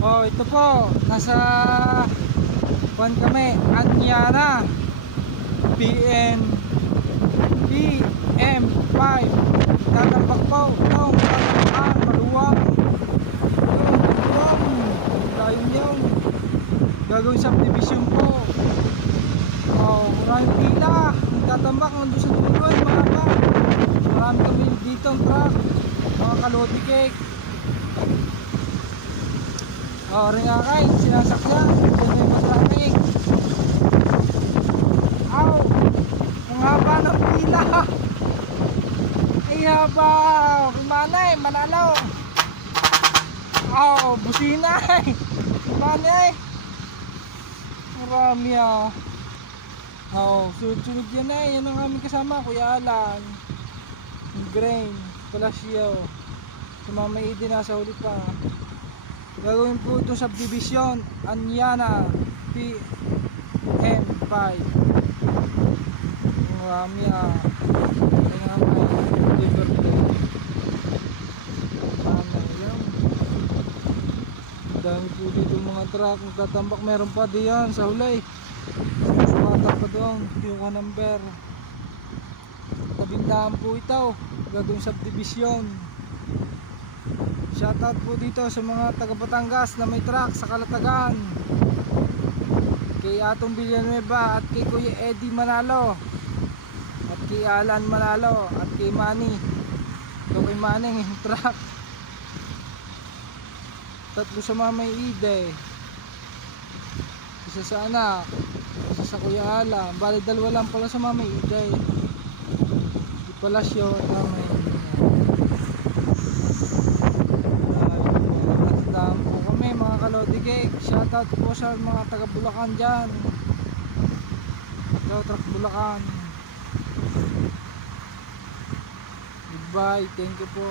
Oh, ito po, nasa buwan kami, Anyana PN PM5. Tatambak po itong tatambakan, maluwang layo yun, gagawin subdivision po. Oh, maraming pila tatambak nandun sa dulo, mga pa. Marami kami dito ang truck, mga kaloti cake. Oh, rin nga kay, sinasakyan. Ito na yung matraffic. Aw, ang haba ng pila. Ay haba. Kumanay, manalo. Aw, businay. Kumanay. Marami ah. Aw, sunod-sunod yan eh. Yan ang aming kasama, Kuya Alan. Grain, Palacio. Sumamay din nasa huli pa. Gagawin po itong subdivision Anyana PM5. Marami ah. Kaya may Liverpool. Ano yan? Dami po dito mga truck magtatambak. Meron pa diyan sa hulay. Sumata pa doon. Yung number. Tabindahan po ito. Gagawin subdivision. Shoutout po dito sa mga taga Batangas na may truck sa Kalatagan, kay Atong Villanueva at kay Kuya Eddie Manalo at kay Alan Manalo at kay Manny. Ito kay Manning yung truck. Tatlo sa mga may ide, isa sa anak, isa sa Kuya Alan. Bali dalawa lang pala sa mga may ide. Di Palasyo at may po kami mga kalodi cake. Shoutout po sa mga taga Bulacan dyan. Ito, truck Bulacan. Goodbye, thank you po.